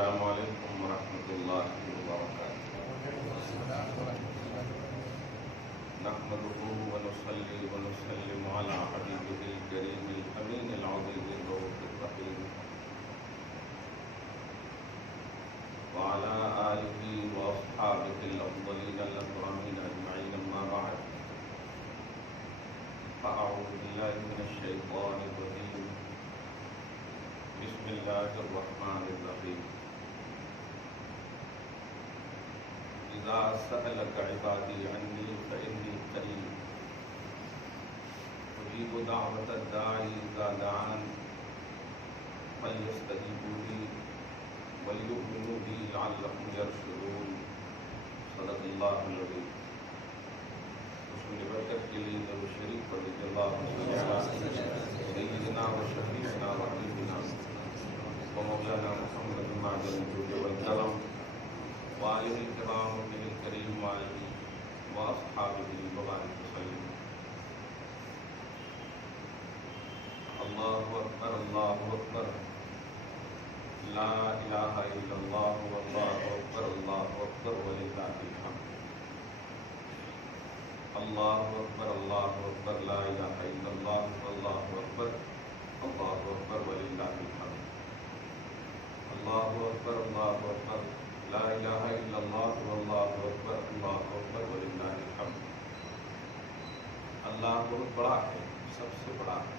السلام علیکم ورحمۃ اللہ وبرکاتہ۔ نحمده ونصلي ونسلم على حبيبه الكريم الأمين العظيم الرؤوف الرحيم وعلى آله وأصحابه الأفضلين الأكرمين أجمعين، أما بعد، فأعوذ بالله من الشيطان الرجيم، بسم الله الرحمن الرحيم۔ إذا سألك عبادي عني فإني قريب أجيب دعوة الداعي إذا دعان فليستجيبوا لي وليؤمنوا بي لعلهم يرشدون۔ صدق الله العظيم۔ رسول برکت کے لیے درود شریف پڑھ لیجیے۔ اللهم صل علی سیدنا و شفیعنا و حبیبنا و مولانا محمد معدن الجود والکرم وآلہ الکرام وابنہ الکریم وآلہ واصحابہ وبارک وسلم۔ اللہ اکبر، اللہ اکبر، لا الہ الا اللہ، واللہ اکبر، اللہ اکبر وللہ الحمد۔ اللہ اکبر، اللہ اکبر، لا الہ الا اللہ، واللہ اکبر، اللہ اکبر وللہ الحمد۔ اللہ اکبر، اللہ اکبر، لا الہ الا اللہ، واللہ اکبر، اللہ اکبر وللہ الحمد۔ اللہ بہت بڑا ہے، سب سے بڑا ہے،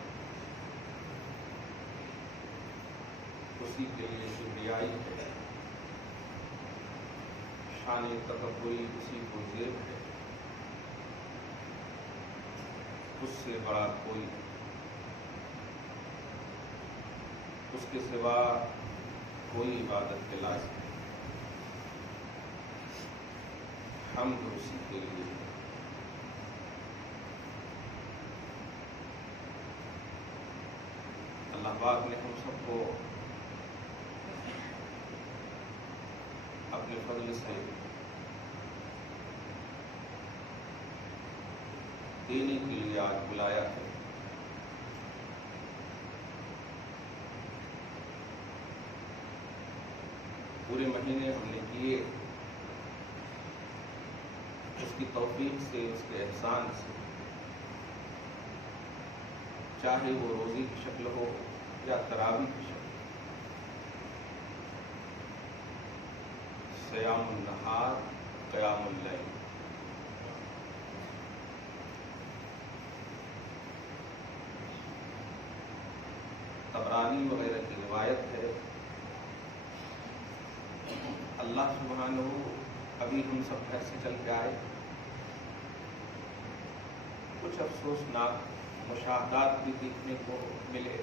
اسی کے لیے کبریائی ہے، شان تکبری اسی کو زیب ہے، اس سے بڑا کوئی، اس کے سوا کوئی عبادت کے لائق نہیں۔ حمد اسی کے لیے ہے۔ اللہ پاک نے ہم سب کو اپنے فضل سے دینے کے لیے آج بلایا ہے۔ پورے مہینے ہم نے کیے، اس کی توفیق سے، اس کے احسان سے، چاہے وہ روزی کی شکل ہو یا تراویح کی شکل، صیام النہار، قیام اللیل، طبرانی وغیرہ کی روایت ہے، اللہ سبحانہ ابھی ہم سب گھر سے چل کے آئے، کچھ افسوسناک مشاہدات بھی دیکھنے کو ملے۔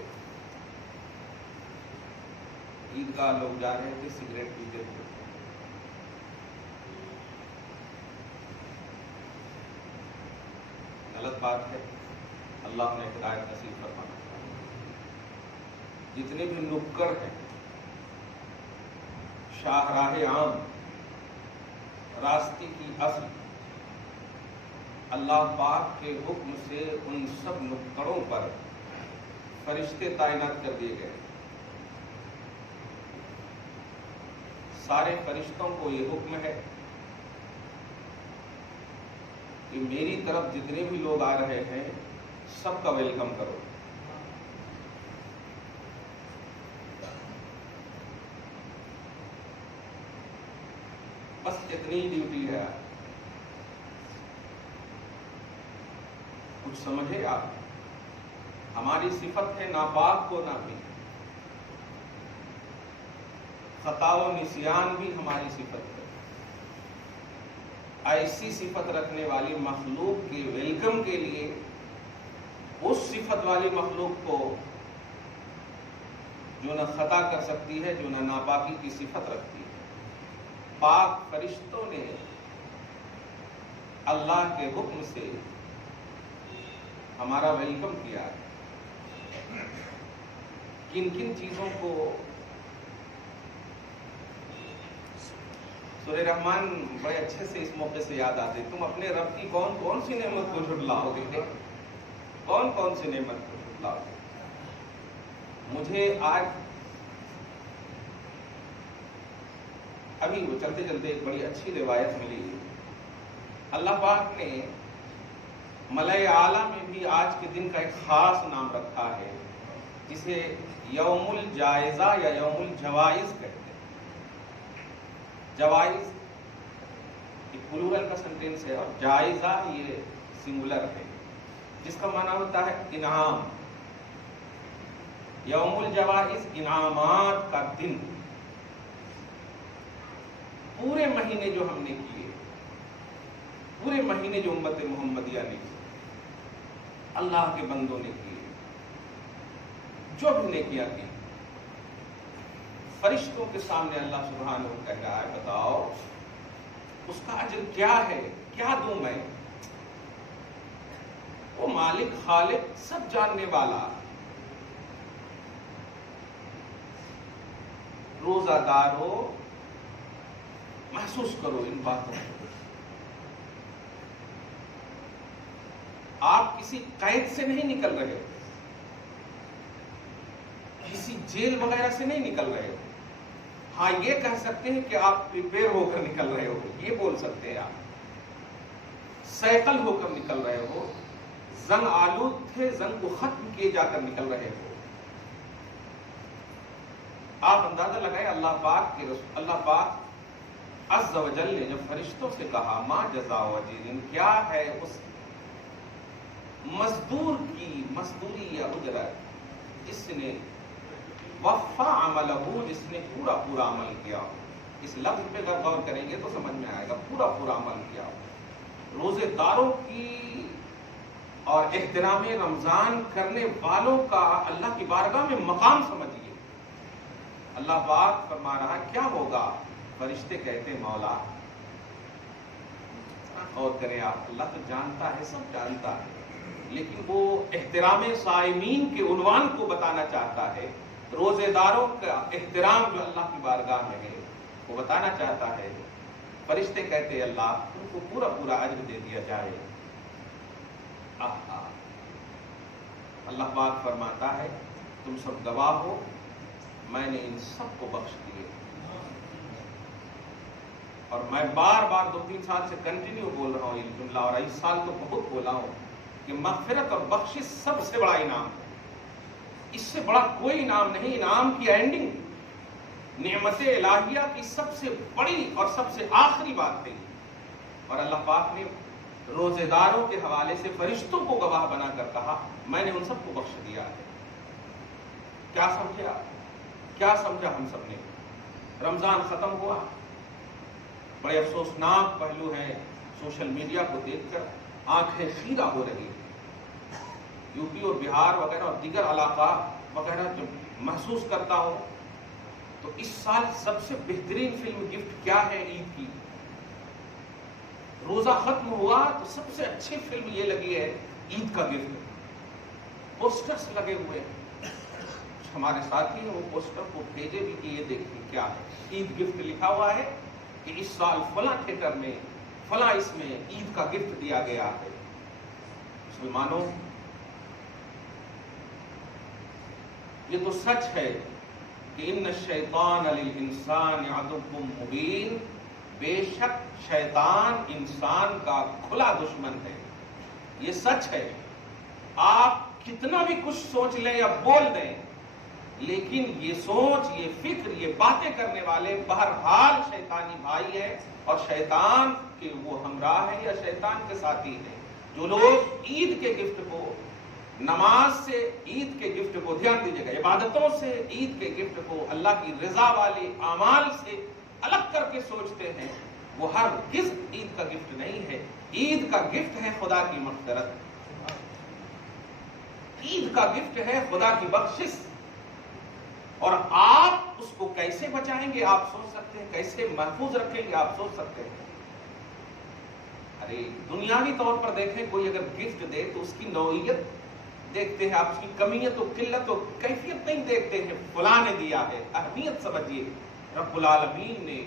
عیدگاہ لوگ جا رہے تھے، سگریٹ پیتے تھے، غلط بات ہے، اللہ نے ہدایت نصیب فرمانا۔ جتنے بھی نکڑ ہیں، شاہراہ عام، راستے کی اصل، اللہ پاک کے حکم سے ان سب نکڑوں پر فرشتے تعینات کر دیے گئے۔ سارے فرشتوں کو یہ حکم ہے کہ میری طرف جتنے بھی لوگ آ رہے ہیں سب کا ویلکم کرو۔ بس اتنی ہی ڈیوٹی ہے۔ کچھ سمجھے آپ؟ ہماری صفت ہے ناپاک کو ناپی، خطا و نسیان بھی ہماری صفت ہے۔ ایسی صفت رکھنے والی مخلوق کے ویلکم کے لیے اس صفت والی مخلوق کو جو نہ خطا کر سکتی ہے، جو نہ ناپاکی کی صفت رکھتی ہے، پاک فرشتوں نے اللہ کے حکم سے ہمارا ویلکم کیا ہے۔ کن کن چیزوں کو سورہ رحمان بڑے اچھے سے اس موقع سے یاد آتے، تم اپنے رب کی کون کون سی نعمت کو جھٹلاؤ گے، کون کون سی نعمت کو جھٹلاؤ گے۔ مجھے آج ابھی وہ چلتے چلتے ایک بڑی اچھی روایت ملی، اللہ پاک نے ملائے اعلیٰ میں بھی آج کے دن کا ایک خاص نام رکھا ہے جسے یوم الجائزہ یا یوم الجوائز کہتے ہیں۔ جوائز یہ پلورل کا سینٹینس ہے اور جائزہ یہ سنگولر ہے، جس کا معنی ہوتا ہے انعام۔ یوم الجوائز انعامات کا دن۔ پورے مہینے جو ہم نے کیے، پورے مہینے جو امت محمدیہ نے کیے، اللہ کے بندوں نے کیے، جو بھی نیکیاں کی، فرشتوں کے سامنے اللہ سبحانہ کہہ رہا ہے بتاؤ اس کا اجر کیا ہے، کیا دوں میں؟ وہ مالک خالق سب جاننے والا، روزہ دارو محسوس کرو ان باتوں کو۔ آپ کسی قید سے نہیں نکل رہے ہو، کسی جیل وغیرہ سے نہیں نکل رہے ہو۔ ہاں یہ کہہ سکتے ہیں کہ آپ پریپیئر ہو کر نکل رہے ہو، یہ بول سکتے ہیں آپ سیکل ہو کر نکل رہے ہو، زنگ آلود تھے زنگ کو ختم کیے جا کر نکل رہے ہو۔ آپ اندازہ لگائے اللہ پاک عز و جل نے جب فرشتوں سے کہا ما جزاء اجیر، کیا ہے اس مزدور کی مزدوری یا اجرت جس نے وفا عملہ، جس نے پورا عمل کیا۔ اس لفظ پہ اگر غور کریں گے تو سمجھ میں آئے گا، پورا عمل کیا۔ روزے داروں کی اور احترام رمضان کرنے والوں کا اللہ کی بارگاہ میں مقام سمجھیے۔ اللہ پاک فرما رہا کیا ہوگا؟ فرشتے کہتے مولا اور کریں آپ، اللہ تو جانتا ہے، سب جانتا ہے، لیکن وہ احترام صائمین کے عنوان کو بتانا چاہتا ہے، روزے داروں کا احترام جو اللہ کی بارگاہ میں ہے وہ بتانا چاہتا ہے۔ فرشتے کہتے اللہ تم کو پورا اجر دے دیا جائے۔ اللہ پاک فرماتا ہے تم سب گواہ ہو، میں نے ان سب کو بخش دیے۔ اور میں بار 2-3 سال سے کنٹینیو بول رہا ہوں یہ جملہ، اور اس سال تو بہت بولا ہوں کہ مغفرت اور بخشش سب سے بڑا انعام ہے، اس سے بڑا کوئی انعام نہیں۔ انعام کی اینڈنگ نعمت الہیہ کی سب سے بڑی اور سب سے آخری بات ہے، اور اللہ پاک نے روزے داروں کے حوالے سے فرشتوں کو گواہ بنا کر کہا میں نے ان سب کو بخش دیا ہے۔ کیا سمجھا ہم سب نے؟ رمضان ختم ہوا، بڑے افسوسناک پہلو ہیں، سوشل میڈیا کو دیکھ کر آنکھیں خیرہ ہو رہی ہیں۔ یو پی اور بہار وغیرہ اور دیگر علاقہ وغیرہ جو محسوس کرتا ہوں تو اس سال سب سے بہترین فلم گفٹ کیا ہے؟ عید کی۔ روزہ ختم ہوا تو سب سے اچھی فلم یہ لگی ہے عید کا گفٹ۔ پوسٹرز لگے ہوئے ہیں، ہمارے ساتھی ہیں وہ پوسٹر کو بھیجے بھی کہ یہ دیکھیں کیا ہے، عید گفٹ لکھا ہوا ہے کہ اس سال فلاں تھیٹر میں فلاں اس میں عید کا گفٹ دیا گیا ہے۔ مسلمانوں یہ تو سچ ہے کہ ان الشیطان للانسان عدو مبین، بے شک شیطان انسان کا کھلا دشمن ہے، یہ سچ ہے۔ آپ کتنا بھی کچھ سوچ لیں یا بول دیں، لیکن یہ سوچ، یہ فکر، یہ باتیں کرنے والے بہرحال شیطانی بھائی ہے اور شیطان کے وہ ہمراہ ہیں یا شیطان کے ساتھی ہیں۔ جو لوگ عید کے گفٹ کو، نماز سے عید کے گفٹ کو، دھیان دیجیے گا، عبادتوں سے عید کے گفٹ کو اللہ کی رضا والے اعمال سے الگ کر کے سوچتے ہیں، وہ ہرگز عید کا گفٹ نہیں ہے۔ عید کا گفٹ ہے خدا کی مغفرت، عید کا گفٹ ہے خدا کی بخشش، اور آپ اس کو کیسے بچائیں گے آپ سوچ سکتے ہیں، کیسے محفوظ رکھیں گے آپ سوچ سکتے ہیں۔ ارے دنیاوی طور پر دیکھیں، کوئی اگر گفٹ دے تو اس کی نوعیت دیکھتے ہیں، آپ اس کی کمیت و قلت و کیفیت نہیں دیکھتے ہیں، فلاں نے دیا ہے، اہمیت سمجھیے۔ رب العالمین نے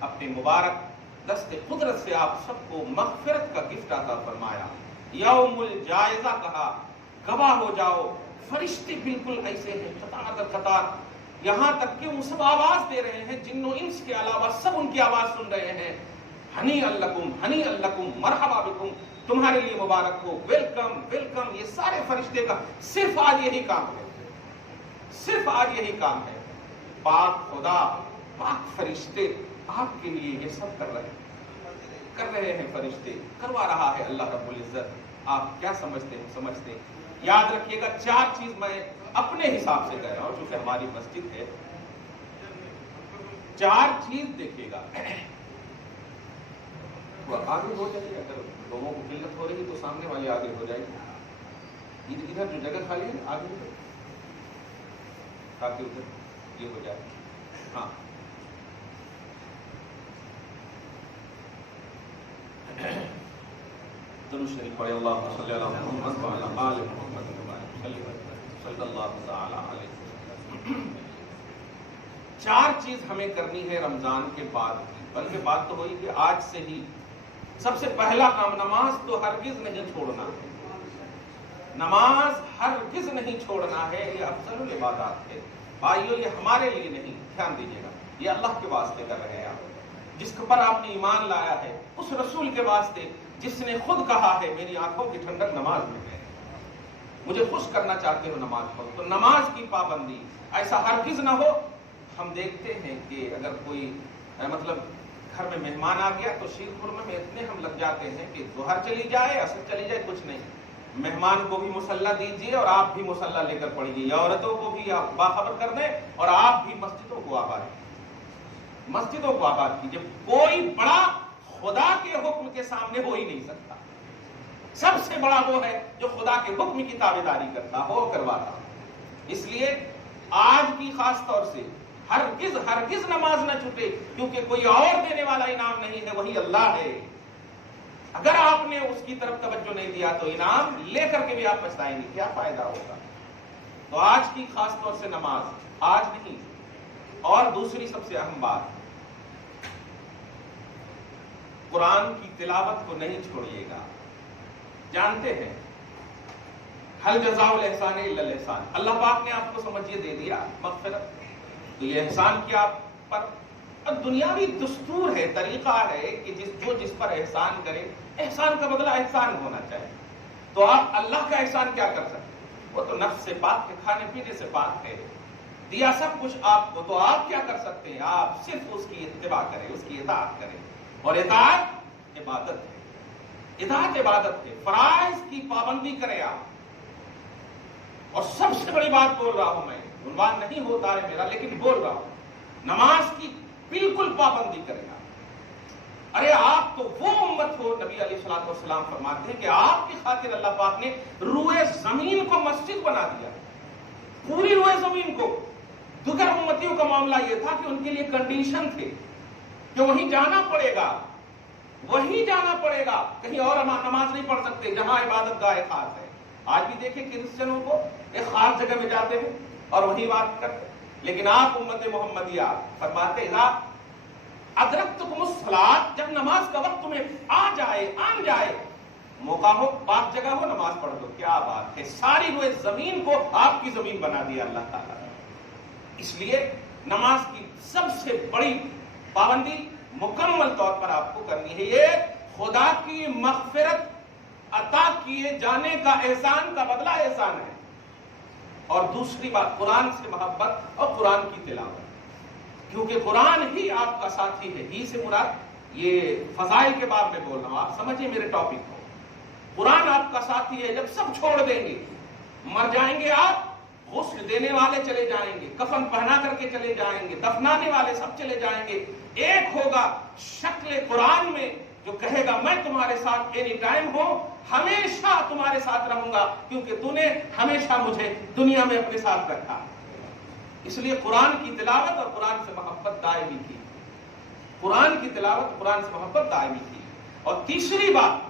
اپنے مبارک دست قدرت سے آپ سب کو مغفرت کا گفٹ عطا فرمایا، یوم الجائزہ کہا، گواہ ہو جاؤ۔ فرشتے بالکل ایسے ہیں قطار در قطار، یہاں تک کہ وہ سب آواز دے رہے ہیں، جن و انس کے علاوہ سب ان کی آواز سن رہے ہیں، ہنی اللکم مرحبا بکم، تمہارے لیے مبارک ہو، ویلکم ویلکم۔ یہ سارے فرشتے کا صرف آج یہی کام ہے، صرف آج یہی کام ہے۔ پاک خدا، پاک فرشتے آپ کے لیے یہ سب کر رہے ہیں، فرشتے کروا رہا ہے اللہ رب العزت۔ آپ کیا سمجھتے ہیں؟ یاد رکھیے گا 4 چیز میں اپنے حساب سے کہہ رہا ہوں، چونکہ ہماری مسجد ہے، 4 چیز دیکھیے گا۔ آگے ہو جائے، اگر لوگوں کو قلت ہو رہی تو سامنے والے آگے ہو جائے گی، ادھر جو جگہ خالی ہے آگے ہو جائے تاکہ ادھر یہ ہو جائے۔ ہاں درود شریف پڑھے، اللہم صلی علی محمد وعلی آل محمد صلی اللہ تعالی علیہ وسلم۔ 4 چیز ہمیں کرنی ہے رمضان کے بعد کی، بلکہ بات تو ہوئی کہ آج سے ہی۔ سب سے پہلا کام، نماز تو ہرگز نہیں چھوڑنا ہے، نماز ہرگز نہیں چھوڑنا ہے، یہ افضل العبادات ہے بھائیو، یہ ہمارے لیے نہیں، دھیان دیجیے گا، یہ اللہ کے واسطے کر رہے ہیں آپ، جس پر آپ نے ایمان لایا ہے، اس رسول کے واسطے جس نے خود کہا ہے میری آنکھوں کی ٹھنڈک نماز میں ہے، مجھے خوش کرنا چاہتے ہو نماز پڑھو، تو نماز کی پابندی ایسا ہرگز نہ ہو۔ ہم دیکھتے ہیں کہ اگر کوئی مطلب گھر میں مہمان آ گیا تو شیر خورمے میں اتنے ہم لگ جاتے ہیں کہ ظہر چلی جائے، عصر چلی جائے، کچھ نہیں، مہمان کو بھی مصلی دیجیے اور آپ بھی مصلی لے کر پڑھیے، عورتوں کو بھی آپ باخبر کر دیں اور آپ بھی مسجدوں کو آباد کیجیے۔ کوئی بڑا خدا کے حکم کے سامنے ہو ہی نہیں سکتا، سب سے بڑا وہ ہے جو خدا کے حکم کی تابعداری کرتا ہو، کرواتا ہو۔ اس لیے آج کی خاص طور سے ہرگز نماز نہ چھوٹے، کیونکہ کوئی اور دینے والا انعام نہیں ہے، وہی اللہ ہے۔ اگر آپ نے اس کی طرف توجہ نہیں دیا تو انعام لے کر کے بھی آپ پچھتائیں گے، کیا فائدہ ہوگا۔ تو آج کی خاص طور سے نماز، آج نہیں۔ اور دوسری سب سے اہم بات، قرآن کی تلاوت کو نہیں چھوڑیے گا۔ جانتے ہیں حل جزاء الاحسان الا الاحسان، اللہ پاک نے آپ کو سمجھیے دے دیا مغفرت، تو یہ احسان کیا آپ پر، اب دنیاوی دستور ہے، طریقہ ہے کہ جس پر احسان کرے، احسان کا بدلہ احسان ہونا چاہیے۔ تو آپ اللہ کا احسان کیا کر سکتے ہیں؟ وہ تو نفس سے پاک ہے، کھانے پینے سے پاک ہے، دیا سب کچھ آپ کو، تو آپ کیا کر سکتے ہیں؟ آپ صرف اس کی اتباع کریں، اس کی اطاعت کریں، اور اطاعت عبادت ہے، اطاعت عبادت ہے، فرائض کی پابندی کریں آپ۔ اور سب سے بڑی بات بول رہا ہوں میں، عنوان نہیں ہوتا ہے میرا لیکن بول رہا ہوں، نماز کی بالکل پابندی کریں آپ۔ ارے آپ تو وہ امت ہو، نبی علیہ الصلوۃ والسلام فرماتے ہیں کہ آپ کی خاطر اللہ پاک نے روئے زمین کو مسجد بنا دیا، پوری روئے زمین کو۔ دیگر امتیوں کا معاملہ یہ تھا کہ ان کے لیے کنڈیشن تھے کہ وہیں جانا پڑے گا، کہیں اور نماز نہیں پڑھ سکتے، جہاں عبادت گاہ خاص ہے۔ آج بھی دیکھیں کرسچنوں کو ایک خاص جگہ میں جاتے ہیں اور وہیں بات کرتے ہیں، لیکن آپ امت محمدیہ فرماتے ہیں ادرکتکم الصلاۃ، جب نماز کا وقت تمہیں آن جائے، موقع ہو، پاک جگہ ہو، نماز پڑھ لو۔ کیا بات ہے، ساری روئے زمین کو آپ کی زمین بنا دیا اللہ تعالیٰ۔ اس لیے نماز کی سب سے بڑی پابندی مکمل طور پر آپ کو کرنی ہے، یہ خدا کی مغفرت عطا کیے جانے کا احسان کا بدلہ احسان ہے۔ اور دوسری بات، قرآن سے محبت اور قرآن کی تلاوت، کیونکہ قرآن ہی آپ کا ساتھی ہے۔ ہی سے مراد یہ فضائل کے بارے میں بول رہا ہوں، آپ سمجھیں میرے ٹاپک کو۔ قرآن آپ کا ساتھی ہے، جب سب چھوڑ دیں گے، مر جائیں گے آپ، غسل دینے والے چلے جائیں گے، کفن پہنا کر کے چلے جائیں گے، دفنانے والے سب چلے جائیں گے، ایک ہوگا شکل قرآن میں جو کہے گا میں تمہارے ساتھ اینی ٹائم ہوں، ہمیشہ تمہارے ساتھ رہوں گا، کیونکہ تو نے ہمیشہ مجھے دنیا میں اپنے ساتھ رکھا۔ اس لیے قرآن کی تلاوت اور قرآن سے محبت دائمی کی، قرآن کی تلاوت، قرآن سے محبت دائمی کی۔ اور تیسری بات،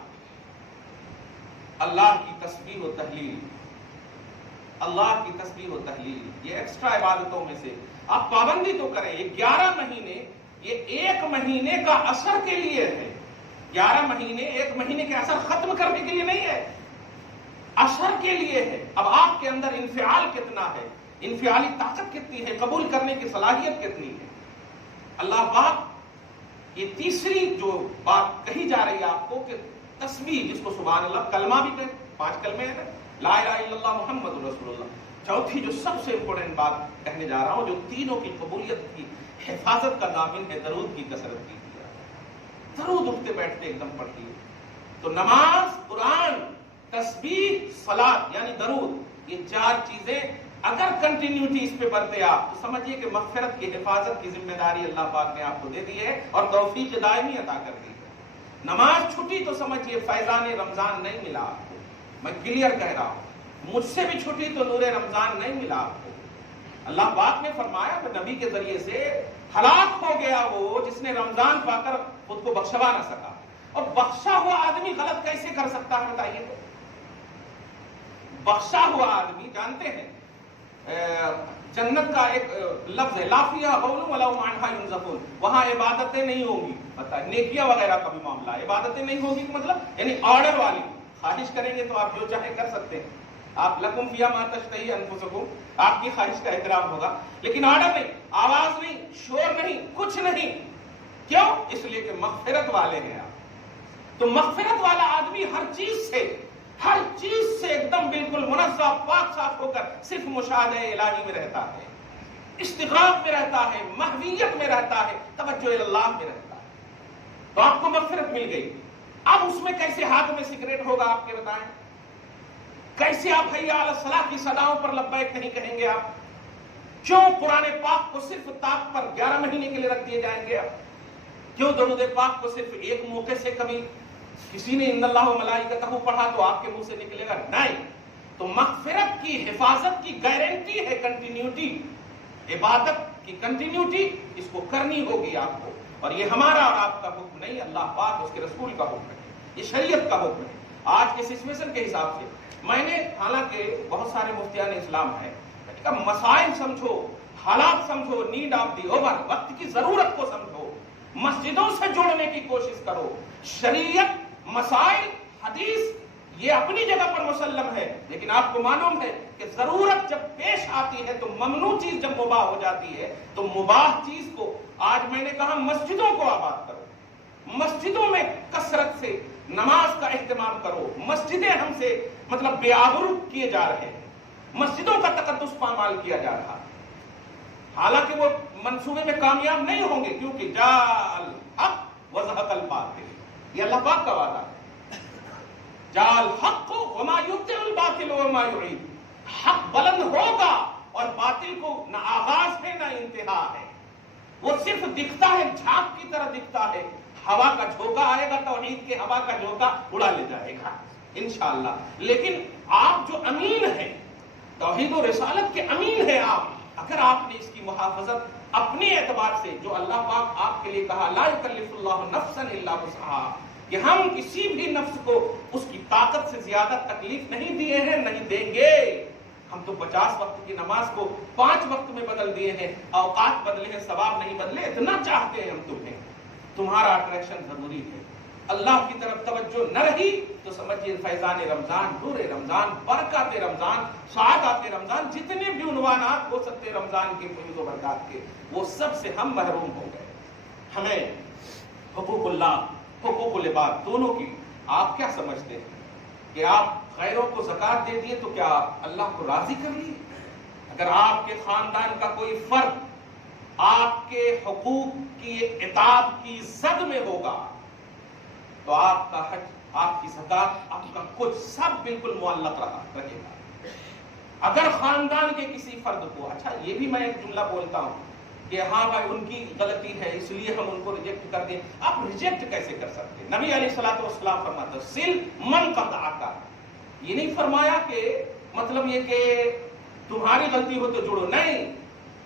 اللہ کی تسبیح و تحلیل، اللہ کی تسبیح و تحلیل، یہ ایکسٹرا عبادتوں میں سے آپ پابندی تو کریں۔ یہ 11 مہینے، یہ 1 مہینے کا اثر کے لیے ہے، 11 مہینے 1 مہینے کے اثر ختم کرنے کے لیے نہیں ہے، اثر کے لیے ہے۔ اب آپ کے اندر انفعال کتنا ہے، انفعالی طاقت کتنی ہے، قبول کرنے کی صلاحیت کتنی ہے. اللہ پاک یہ تیسری جو بات کہی جا رہی ہے آپ کو کہ تسبیح، جس کو سبحان اللہ کلمہ بھی کہیں، 5 کلمے ہیں، لا الہ الا اللہ محمد رسول اللہ. چوتھی جو سب سے امپورٹنٹ بات کہنے جا رہا ہوں، جو تینوں کی قبولیت کی حفاظت کا ضامن ہے، درود کی کثرت کی. درود اٹھتے بیٹھتے ایک دم پڑھیے. تو نماز، قرآن، تسبیح، صلاۃ یعنی درود، یہ 4 چیزیں اگر کنٹینیوٹی اس پہ برتے آپ تو سمجھیے کہ مغفرت کی حفاظت کی ذمہ داری اللہ پاک نے آپ کو دے دی ہے اور توفیق دائمی عطا کر دی ہے. نماز چھٹی تو سمجھیے فیضان رمضان نہیں ملا آپ کو. میں کلیئر کہہ رہا ہوں، مجھ سے بھی چھٹی تو نور رمضان نہیں ملا آپ کو. اللہ پاک نے فرمایا کہ نبی کے ذریعے سے ہلاک ہو گیا وہ جس نے رمضان پا کر خود کو بخشوا نہ سکا. اور بخشا ہوا آدمی غلط کیسے کر سکتا ہے بتائیے تو. بخشا ہوا آدمی جانتے ہیں جنت کا ایک لفظ ہے لا فیہا غول ولا هم عنہا ينزفون، وہاں عبادتیں نہیں ہوں گی. پتہ نیکیاں وغیرہ کا بھی معاملہ، عبادتیں نہیں ہوں گی مطلب یعنی آرڈر والی. خواہش کریں گے تو آپ جو چاہے کر سکتے ہیں. آپ لکم فیہا ما تشتہی انفسکم، آپ کی خواہش کا احترام ہوگا، لیکن آرڈر نہیں، آواز نہیں، شور نہیں، کچھ نہیں. کیوں؟ اس لیے کہ مغفرت والے ہیں آپ. تو مغفرت والا آدمی ہر چیز سے ایک دم بالکل منزہ پاک صاف ہو کر صرف مشاہدہ الہی میں رہتا ہے، استغراق میں رہتا ہے، محویت میں رہتا ہے، توجہ اللہ میں رہتا ہے. تو آپ کو مغفرت مل گئی. اب اس میں کیسے ہاتھ میں سگریٹ ہوگا آپ کے بتائیں؟ کیسے آپ حی علی الصلاۃ کی صداؤں پر لبیک نہیں کہیں گے آپ؟ کیوں قرآن پاک کو صرف طاق پر 11 مہینے کے لیے رکھ دیے جائیں گے آپ؟ کیوں درود پاک کو صرف ایک موقع سے کبھی کسی نے ان اللہ و ملائکتہ پڑھا تو آپ کے منہ سے نکلے گا؟ نہیں. تو مغفرت کی حفاظت کی گارنٹی ہے کنٹینیوٹی. عبادت کی کنٹینیوٹی اس کو کرنی ہوگی آپ کو. اور یہ ہمارا اور آپ کا حکم نہیں، اللہ پاک اس کے رسول کا حکم ہے، یہ شریعت کا حکم ہے. آج کے سچویشن کے حساب سے میں نے، حالانکہ بہت سارے مفتیان اسلام ہیں، مسائل سمجھو، حالات سمجھو، نیڈ آف دی اوور، وقت کی ضرورت کو سمجھو، مسجدوں سے جوڑنے کی کوشش کرو. شریعت، مسائل، حدیث یہ اپنی جگہ پر مسلم ہے، لیکن آپ کو معلوم ہے کہ ضرورت جب پیش آتی ہے تو ممنوع چیز جب مباح ہو جاتی ہے تو مباح چیز کو، آج میں نے کہا مسجدوں کو آباد کرو، مسجدوں میں کثرت سے نماز کا اہتمام کرو. مسجدیں ہم سے مطلب بے آبرو کیے جا رہے ہیں، مسجدوں کا تقدس پامال کیا جا رہا ہے. حالانکہ وہ منصوبے میں کامیاب نہیں ہوں گے کیونکہ جاء الحق وزہق الباطل، یہ اللہ پاک کا وعدہ ہے. جاء الحق وما یبطئ الباطل وما یعید. حق بلند ہوگا اور باطل کو نہ آغاز ہے نہ انتہا ہے. وہ صرف دکھتا ہے، جھاگ کی طرح دکھتا ہے. ہوا کا جھونکا آئے گا، توحید کے ہوا کا جھونکا اڑا لے جائے گا انشاءاللہ. لیکن آپ جو امین ہیں، توحید و رسالت کے امین ہیں آپ، اگر آپ نے اس کی محافظت اپنے اعتبار سے، جو اللہ پاک آپ کے لیے کہا لا یکلف اللہ نفسا الا وسعہا، کہ ہم کسی بھی نفس کو اس کی طاقت سے زیادہ تکلیف نہیں دیے ہیں، نہیں دیں گے. ہم تو 50 وقت کی نماز کو 5 وقت میں بدل دیے ہیں، اوقات بدلے ہیں، ثواب نہیں بدلے. اتنا چاہتے ہیں ہم تمہیں، تمہارا اٹریکشن ضروری ہے. اللہ کی طرف توجہ نہ رہی تو سمجھیے فیضان رمضان، نور رمضان، برکات رمضان، سعادت رمضان، جتنے بھی عنوانات ہو سکتے رمضان کے فیض و برکات کے، وہ سب سے ہم محروم ہو گئے. ہمیں حقوق اللہ، حقوق العباد دونوں کی آپ کیا سمجھتے ہیں کہ آپ غیروں کو زکات دے دیے تو کیا آپ اللہ کو راضی کر لیے؟ اگر آپ کے خاندان کا کوئی فرد آپ کے حقوق کی عتاب کی زد میں ہوگا تو آپ کا حج، آپ کی زکات، آپ کا کچھ سب بالکل معلق رہے گا. اگر خاندان کے کسی فرد کو، اچھا یہ بھی میں ایک جملہ بولتا ہوں کہ ہاں بھائی ان کی غلطی ہے اس لیے ہم ان کو ریجیکٹ کر دیں. آپ ریجیکٹ کیسے کر سکتے؟ نبی علیہ الصلوۃ والسلام فرماتے سل من قطعک. یہ نہیں فرمایا کہ مطلب یہ کہ تمہاری غلطی ہو تو جڑو، نہیں،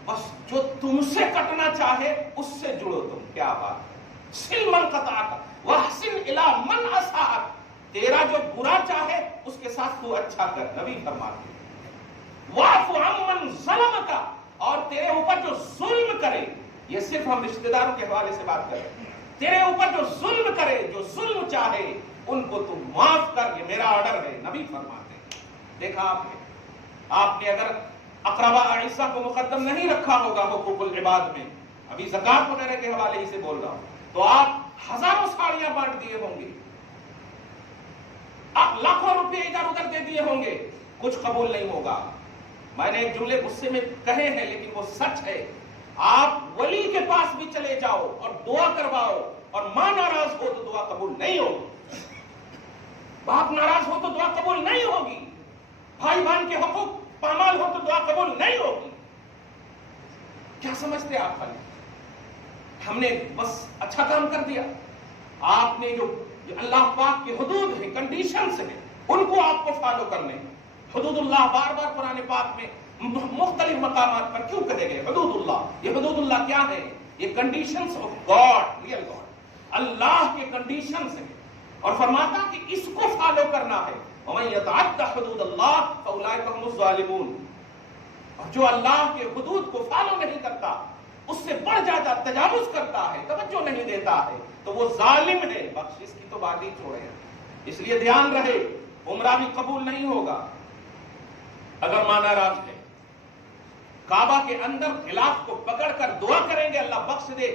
بس جو تم سے کٹنا چاہے اس سے جڑو تم. کیا بات ہے! سل من قطعک واحسن الی من اساءک. تیرا جو برا چاہے اس کے ساتھ تو اچھا کر. نبی فرماتے واعف عمن ظلمک، اور تیرے اوپر جو ظلم کرے، یہ صرف ہم رشتہ داروں کے حوالے سے بات کریں، تیرے اوپر جو ظلم کرے، جو ظلم چاہے ان کو تو معاف کر. یہ میرا آرڈر ہے، نبی فرماتے ہیں. دیکھا آپ نے اگر اقربا اعزا کو مقدم نہیں رکھا ہوگا حقوق العباد میں، ابھی زکات وغیرہ کے حوالے ہی سے بول رہا ہوں، تو آپ ہزاروں ساڑیاں بانٹ دیے ہوں گے، آپ لاکھوں روپے ادھر ادھر دے دیے ہوں گے، کچھ قبول نہیں ہوگا۔ میں نے ایک جملے غصے میں کہے ہیں لیکن وہ سچ ہے، آپ ولی کے پاس بھی چلے جاؤ اور دعا کرواؤ اور ماں ناراض ہو تو دعا قبول نہیں ہوگی، باپ ناراض ہو تو دعا قبول نہیں ہوگی، بھائی بہن کے حقوق پامال ہو تو دعا قبول نہیں ہوگی۔ کیا سمجھتے آپ ہم نے بس اچھا کام کر دیا؟ آپ نے جو اللہ پاک کے حدود ہیں، کنڈیشنز ہیں، ان کو آپ کو فالو کرنے ہیں۔ حدود اللہ بار بار قرآن پاک میں مختلف مقامات پر کیوں کہے گئے حدود اللہ؟ یہ حدود اللہ کیا ہے؟ یہ conditions of God, real God, اللہ کے کنڈیشنز ہیں، اور فرماتا کہ اس کو فالو کرنا ہے۔ وَمَن يَتَعَدَّ حُدُودَ اللَّهِ فَأُولَٰئِكَ هُمُ الظَّالِمُونَ، اور جو اللہ کے حدود کو فالو نہیں کرتا، اس سے بڑھ جاتا، تجاوز کرتا ہے، توجہ نہیں دیتا ہے، تو وہ ظالم ہے۔ بخشش کی تو بات ہی چھوڑے ہیں، اس لیے دھیان رہے، عمرہ بھی قبول نہیں ہوگا اگر ماں ناراض ہے۔ کعبہ کے اندر خلاف کو پکڑ کر دعا کریں گے اللہ بخش دے،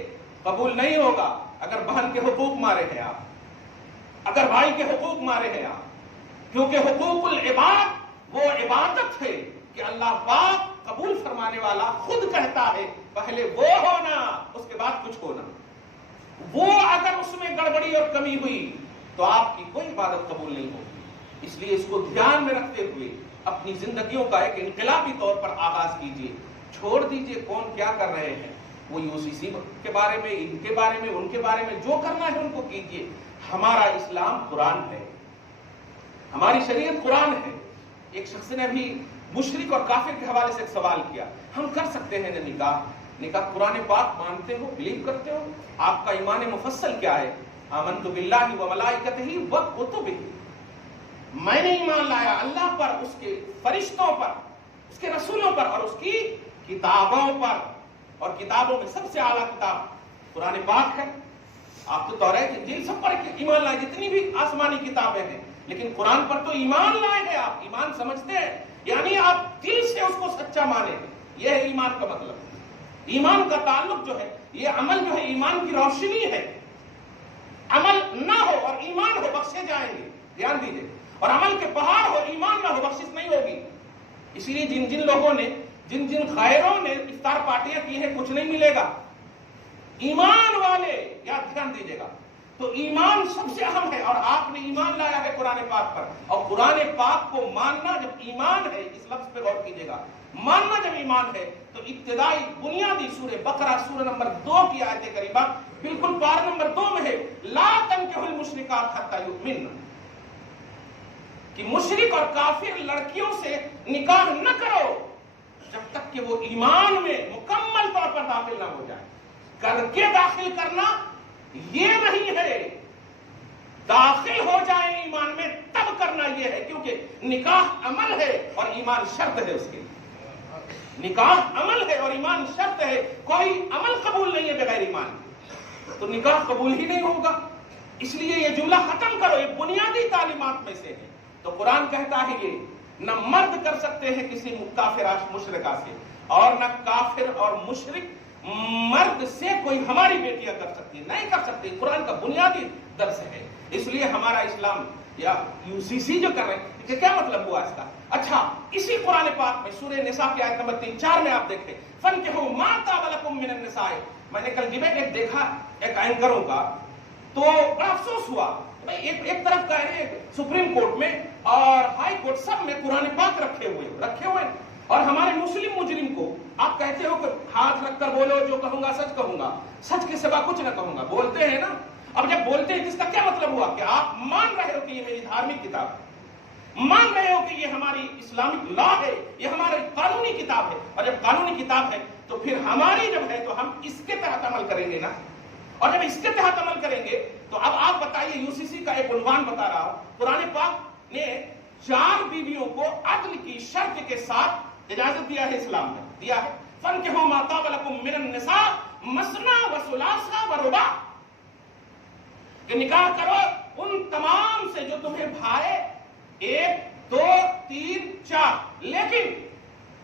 قبول نہیں ہوگا اگر بہن کے حقوق مارے ہیں آپ، اگر بھائی کے حقوق مارے ہیں آپ، کیونکہ حقوق العباد وہ عبادت ہے کہ اللہ پاک قبول فرمانے والا خود کہتا ہے پہلے وہ ہونا اس کے بعد کچھ ہونا، وہ اگر اس میں گڑبڑی اور کمی ہوئی تو آپ کی کوئی عبادت قبول نہیں ہوگی۔ اس لیے اس کو دھیان میں رکھتے ہوئے اپنی زندگیوں کا ایک انقلابی طور پر آغاز کیجئے، چھوڑ دیجئے کون کیا کر رہے ہیں، وہ UCC کے بارے میں، ان کے بارے میں، ان کے بارے میں جو کرنا ہے ان کو کیجئے۔ ہمارا اسلام قرآن ہے، ہماری شریعت قرآن ہے۔ ایک شخص نے بھی مشرک اور کافر کے حوالے سے ایک سوال کیا، ہم کر سکتے ہیں نا نکاح قرآن پاک مانتے ہو، بلیو کرتے ہو؟ آپ کا ایمان مفصل کیا ہے؟ آمنت باللہ و ملائکتہ و کتبہ، میں نے ایمان لایا اللہ پر، اس کے فرشتوں پر، اس کے رسولوں پر اور اس کی کتابوں پر، اور کتابوں میں سب سے اعلیٰ کتاب قرآن پاک ہے۔ آپ تو توریت انجیل سب پر ایمان لائے، جتنی بھی آسمانی کتابیں ہیں، لیکن قرآن پر تو ایمان لائے ہیں آپ، ایمان سمجھتے ہیں، یعنی آپ دل سے اس کو سچا مانیں، یہ ہے ایمان کا مطلب۔ ایمان کا تعلق جو ہے، یہ عمل جو ہے ایمان کی روشنی ہے، عمل نہ ہو اور ایمان ہو بخشے جائیں گے، دھیان دیجئے، اور عمل کے پہاڑ ہو ایمان نہ ہو بخشش نہیں ہوگی۔ اسی لیے جن لوگوں نے، جن خیروں نے افطار پارٹیاں کی ہیں، کچھ نہیں ملے گا۔ ایمان والے یاد دھیان دیجیے گا، تو ایمان سب سے اہم ہے، اور آپ نے ایمان لایا ہے قرآن پاک پر، اور قرآن پاک کو ماننا جب ایمان ہے، اس لفظ پہ غور کیجیے گا، ماننا جب ایمان ہے تو ابتدائی بنیادی سورہ بقرہ سورہ نمبر 2 کی آیت کریمہ بالکل پارہ نمبر 2 میں ہے، لا تنکحوا المشرکات حتی یؤمن، کہ مشرک اور کافر لڑکیوں سے نکاح نہ کرو جب تک کہ وہ ایمان میں مکمل طور پر داخل نہ ہو جائے۔ کر کے داخل کرنا یہ نہیں ہے، داخل ہو جائے ایمان میں تب کرنا یہ ہے، کیونکہ نکاح عمل ہے اور ایمان شرط ہے، اس کے نکاح عمل ہے اور ایمان شرط ہے، کوئی عمل قبول نہیں ہے بغیر ایمان کے، تو نکاح قبول ہی نہیں ہوگا۔ اس لیے یہ جملہ ختم کرو، یہ بنیادی تعلیمات میں سے ہے۔ تو قرآن کہتا ہے یہ نہ مرد کر سکتے ہیں کسی کافر مشرکہ سے، اور نہ کافر اور مشرک مرد سے کوئی ہماری بیٹیاں کر سکتی، نہیں کر سکتی، قرآن کا بنیادی درس ہے۔ اس لیے ہمارا اسلام یا UCC جو کر رہے ہیں، کہ کیا مطلب ہوا اس کا؟ اچھا، اسی قرآن پاک میں سورہ نساء کی آیت نمبر 3-4 میں آپ دیکھیں، فَانْكِحُوا مَا طَابَ لَكُم مِّنَ النِّسَاءِ، میں نے کل ڈیبیٹ دیکھا ایک اینکروں کا، تو بڑا افسوس ہوا، ایک طرف کہہ رہے سپریم کورٹ میں اور ہائی کورٹ سب میں قرآن پاک رکھے ہوئے، اور ہمارے مسلم مجرم کو آپ کہتے ہو کہ ہاتھ رکھ کر بولو، جو کہوں گا سچ کہوں گا، سچ کے سوا کچھ نہ کہوں گا، بولتے ہیں نا۔ اب جب بولتے ہیں اس کا کیا مطلب ہوا کہ آپ مان رہے ہو کہ یہ میری دھارمک کتاب ہے، مان رہے ہو کہ یہ ہماری اسلامک لا ہے، یہ ہماری قانونی کتاب ہے، اور جب قانونی کتاب ہے تو پھر ہماری جب ہے تو ہم اس کے تحت عمل کریں گے نا، اور جب اس کے تحت عمل کریں گے تو اب آپ بتائیے، UCC کا ایک عنوان بتا رہا ہوں، قرآن پاک نے 4 بیویوں کو عدل کی شرط کے ساتھ اجازت دیا ہے، اسلام نے دیا ہے، فَانْكِحُوا مَا طَابَ لَكُم مِّنَ النِّسَاءِ مَثْنَىٰ وَثُلَاثَ وَرُبَاعَ، کہ نکاح کرو ان تمام سے جو تمہیں بھائے 1 2 3 4، لیکن